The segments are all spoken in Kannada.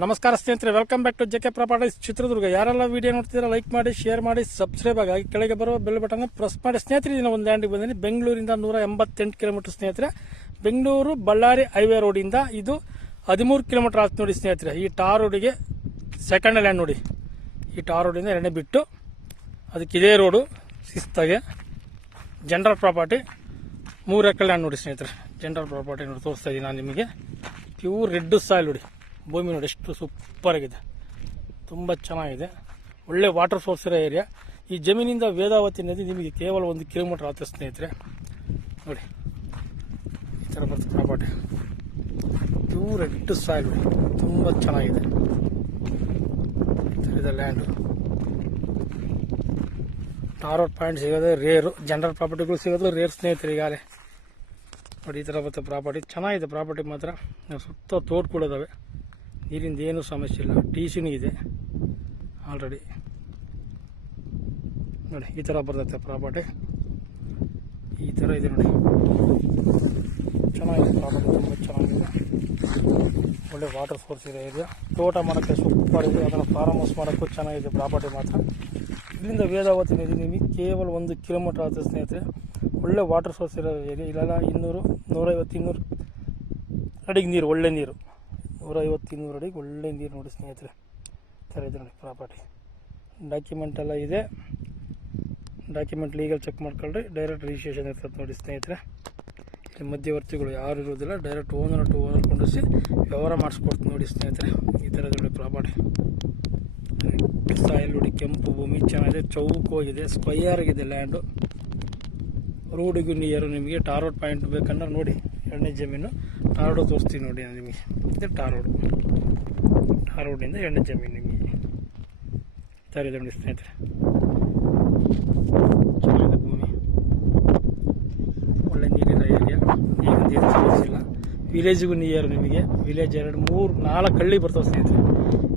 ನಮಸ್ಕಾರ ಸ್ನೇಹಿತರೆ, welcome back to JK properties Chitradurga. ಯಾರೆಲ್ಲ ವಿಡಿಯೋ ನೋಡ್ತಿದ್ದೀರಾ ಲೈಕ್ ಮಾಡಿ, ಶೇರ್ ಮಾಡಿ, ಸಬ್ಸ್ಕ್ರೈಬ್ ಆಗಿ ಕೆಳಗೆ ಬರುವ ಬೆಲ್ ಬಟನ್ ಪ್ರೆಸ್ ಮಾಡಿ. ಸ್ನೇಹಿತರೆ, ಇದನ್ನ ಒಂದು ಲ್ಯಾಂಡಿಗೆ ಬಂದಿನಿ. ಬೆಂಗಳೂರಿಂದ 188 ಕಿಲೋಮೀಟರ್ ಸ್ನೇಹಿತರೆ. ಬೆಂಗಳೂರು ಬಳ್ಳಾರಿ ಹೈವೇ ರೋಡಿಂದ ಇದು 13 ಕಿಲೋಮೀಟರ್ ಆಯ್ತು ನೋಡಿ ಸ್ನೇಹಿತರೆ. ಈ ಟಾರ್ ರೋಡಿಗೆ ಸೆಕೆಂಡ್ ಲ್ಯಾಂಡ್ ನೋಡಿ. ಈ ಟಾರ್ ರೋಡಿಂದ ಎರಡನೇ ಬಿಟ್ಟು ಅದಕ್ಕೆ ಇದೇ ರೋಡು ಶಿಸ್ತಾಗೆ ಜನರಲ್ ಪ್ರಾಪರ್ಟಿ 3 ಎಕರೆ ಲ್ಯಾಂಡ್ ನೋಡಿ ಸ್ನೇಹಿತರೆ. ಜನರಲ್ ಪ್ರಾಪರ್ಟಿ ನೋಡಿ ತೋರಿಸ್ತಾ ಇದ್ದೀನಿ ನಾನು ನಿಮಗೆ. ಪ್ಯೂರ್ ರೆಡ್ ಸಾಯಿಲ್ ನೋಡಿ, ಭೂಮಿ ನೋಡಿ ಎಷ್ಟು ಸೂಪರ್ ಆಗಿದೆ, ತುಂಬ ಚೆನ್ನಾಗಿದೆ. ಒಳ್ಳೆ ವಾಟರ್ ಸೋರ್ಸ್ ಇರೋ ಏರಿಯಾ. ಈ ಜಮೀನಿಂದ ವೇದಾವತಿ ನದಿ ನಿಮಗೆ ಕೇವಲ 1 ಕಿಲೋಮೀಟರ್ ಆಗುತ್ತೆ ಸ್ನೇಹಿತರೆ. ನೋಡಿ ಈ ಥರ ಬರುತ್ತೆ ಪ್ರಾಪರ್ಟಿ. ಪ್ಯೂರ್ ರೆಡ್ ಸಾಯಿಲ್ ನೋಡಿ, ತುಂಬ ಚೆನ್ನಾಗಿದೆ. ಇದೆ ಲ್ಯಾಂಡು. ಟಾರ್ಔಟ್ ಪಾಯಿಂಟ್ ಸಿಗೋದು ರೇರು, ಜನರಲ್ ಪ್ರಾಪರ್ಟಿಗಳು ಸಿಗೋದು ರೇರ್ ಸ್ನೇಹಿತರೆ. ಈಗಾಗಲೇ ನೋಡಿ ಈ ಥರ ಬರುತ್ತೆ ಪ್ರಾಪರ್ಟಿ. ಚೆನ್ನಾಗಿದೆ ಪ್ರಾಪರ್ಟಿ ಮಾತ್ರ. ಸುತ್ತ ತೋಟಗಳಿದಾವೆ, ನೀರಿಂದ ಏನೂ ಸಮಸ್ಯೆ ಇಲ್ಲ. TCನೂ ಇದೆ ಆಲ್ರೆಡಿ. ನೋಡಿ ಈ ಥರ ಬರ್ತೈತೆ ಪ್ರಾಪರ್ಟಿ. ಈ ಥರ ಇದೆ ನೋಡಿ, ಚೆನ್ನಾಗಿದೆ ಪ್ರಾಪರ್ಟಿ, ತುಂಬ ಚೆನ್ನಾಗಿದೆ. ಒಳ್ಳೆ ವಾಟರ್ ಸೋರ್ಸ್ ಇದೆ ಏರಿಯಾ. ತೋಟ ಮಾಡೋಕ್ಕೆ ಸೂಪರ್ ಇದೆ. ಅದನ್ನು ಫಾರ್ಮ್ ಹೌಸ್ ಮಾಡೋಕ್ಕೂ ಚೆನ್ನಾಗಿದೆ ಪ್ರಾಪರ್ಟಿ ಮಾತ್ರ. ಇಲ್ಲಿಂದ ವೇದಾವತಿ ನದಿ ನಿಮಗೆ ಕೇವಲ 1 ಕಿಲೋಮೀಟರ್ ಆಗುತ್ತೆ ಸ್ನೇಹಿತರೆ. ಒಳ್ಳೆ ವಾಟರ್ ಸೋರ್ಸ್ ಇರೋ ಏರಿಯಾ. ಇಲ್ಲೆಲ್ಲ 200, 150, 200 ಅಡಿಗೆ ನೀರು, ಒಳ್ಳೆ ನೀರು. 150, 200 ಅಡಿಗೆ ಒಳ್ಳೆ ನೀರು ನೋಡಿ ಸ್ನೇಹಿತರೆ. ಥರ ಇದೆ ನೋಡಿ ಪ್ರಾಪರ್ಟಿ. ಡಾಕ್ಯುಮೆಂಟ್ ಎಲ್ಲ ಇದೆ. ಡಾಕ್ಯುಮೆಂಟ್ ಲೀಗಲ್ ಚೆಕ್ ಮಾಡ್ಕೊಳ್ರಿ. ಡೈರೆಕ್ಟ್ ರಿಜಿಸ್ಟ್ರೇಷನ್ ಇರ್ತದೆ ನೋಡಿ ಸ್ನೇಹಿತರೆ. ಇಲ್ಲಿ ಮಧ್ಯವರ್ತಿಗಳು ಯಾರು ಇರೋದಿಲ್ಲ. ಡೈರೆಕ್ಟ್ ಓನರ್ ಟು ಓನರ್ ಕೊಂಡಿಸಿ ವ್ಯವಹಾರ ಮಾಡಿಸ್ಕೊಡ್ತೀನಿ ನೋಡಿ ಸ್ನೇಹಿತರೆ. ಈ ಥರ ನೋಡಿ ಪ್ರಾಪರ್ಟಿ. ಸಾಯಿಲ್ ನೋಡಿ, ಕೆಂಪು ಭೂಮಿ ಚೆನ್ನಾಗಿದೆ, ಚೌಕೋಗಿದೆ, ಸ್ಕ್ವಯರ್ ಆಗಿದೆ ಲ್ಯಾಂಡು. ರೋಡಿಗೂ ನಿಯರು. ನಿಮಗೆ ಟಾರ್ ರೋಡ್ ಪಾಯಿಂಟ್ ಬೇಕಂದ್ರೆ ನೋಡಿ, ಎರಡನೇ ಜಮೀನು ಟಾರ್ ರೋಡ್ ತೋರಿಸ್ತೀನಿ ನೋಡಿ ನಾನು ನಿಮಗೆ. ಇದು ಟಾರ್ ರೋಡ್. ಟಾರ್ ರೋಡಿಂದ ಎರಡನೇ ಜಮೀನು ನಿಮಗೆ ಥರ ಇದೆ ನೋಡಿ ಸ್ನೇಹಿತರೆ. ಚೆನ್ನಾಗಿದೆ ಭೂಮಿ, ಒಳ್ಳೆ ನೀರಿನ ಏರಿಯಾ. ನೀರಿನ ಸಮಸ್ಯೆ ಇಲ್ಲ. ವಿಲೇಜಿಗೂ ನಿಯರು ನಿಮಗೆ. ವಿಲೇಜ್ 2, 3, 4 ಹಳ್ಳಿ ಬರ್ತವೆ ಸ್ನೇಹಿತರೆ.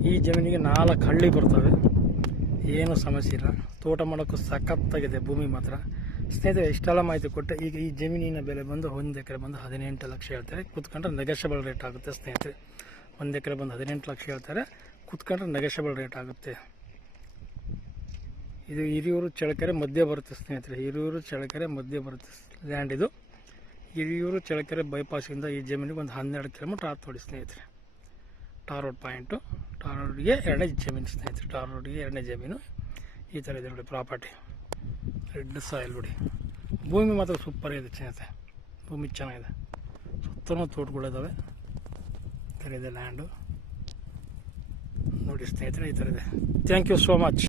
ಈ ಜಮೀನಿಗೆ 4 ಹಳ್ಳಿ ಬರ್ತವೆ, ಏನೂ ಸಮಸ್ಯೆ ಇಲ್ಲ. ತೋಟ ಮಾಡೋಕ್ಕೂ ಸಖತ್ತಾಗಿದೆ ಭೂಮಿ ಮಾತ್ರ ಸ್ನೇಹಿತರೆ. ಇಷ್ಟೆಲ್ಲ ಮಾಹಿತಿ ಕೊಟ್ಟೆ. ಈಗ ಈ ಜಮೀನಿನ ಬೆಲೆ ಬಂದು 1 ಎಕರೆ ಬಂದು 18 ಲಕ್ಷ ಹೇಳ್ತಾರೆ. ಕೂತ್ಕೊಂಡ್ರೆ ನೆಗೋಷಿಯಬಲ್ ರೇಟ್ ಆಗುತ್ತೆ ಸ್ನೇಹಿತರೆ. 1 ಎಕರೆ ಬಂದು 18 ಲಕ್ಷ ಹೇಳ್ತಾರೆ. ಕೂತ್ಕೊಂಡ್ರೆ ನೆಗೋಷಿಯಬಲ್ ರೇಟ್ ಆಗುತ್ತೆ. ಇದು ಹಿರಿಯೂರು ಚಳ್ಳಕೆರೆ ಮಧ್ಯೆ ಬರುತ್ತೆ ಸ್ನೇಹಿತರೆ. ಹಿರಿಯೂರು ಚಳ್ಳಕೆರೆ ಮಧ್ಯೆ ಬರುತ್ತೆ ಲ್ಯಾಂಡ್ ಇದು. ಹಿರಿಯೂರು ಚಳ್ಳಕೆರೆ ಬೈಪಾಸಿಂದ ಈ ಜಮೀನಿಗೆ ಒಂದು 12 ಕಿಲೋಮೀಟರ್ ಆಯ್ತು ನೋಡಿ ಸ್ನೇಹಿತರೆ. Tar road point. ಟಾರ್ ರೋಡ್ಗೆ ಎರಡನೇ ಜಮೀನು ಸ್ನೇಹಿತರೆ. ಟಾರ್ ರೋಡ್ಗೆ ಎರಡನೇ ಜಮೀನು. ಈ ಥರ ಇದೆ ನೋಡಿ ಪ್ರಾಪರ್ಟಿ. ರೆಡ್ ಸಾಯಿಲ್ ನೋಡಿ, ಭೂಮಿ ಮಾತ್ರ ಸೂಪರ್ ಇದೆ ಸ್ನೇಹಿತರೆ. ಭೂಮಿ ಚೆನ್ನಾಗಿದೆ, ಸುತ್ತಲೂ ತೋಟಗಳಿದ್ದಾವೆ. ಈ ಥರ ಇದೆ ಲ್ಯಾಂಡು ನೋಡಿ ಸ್ನೇಹಿತರೆ. ಈ ಥರ ಇದೆ. Thank you so much.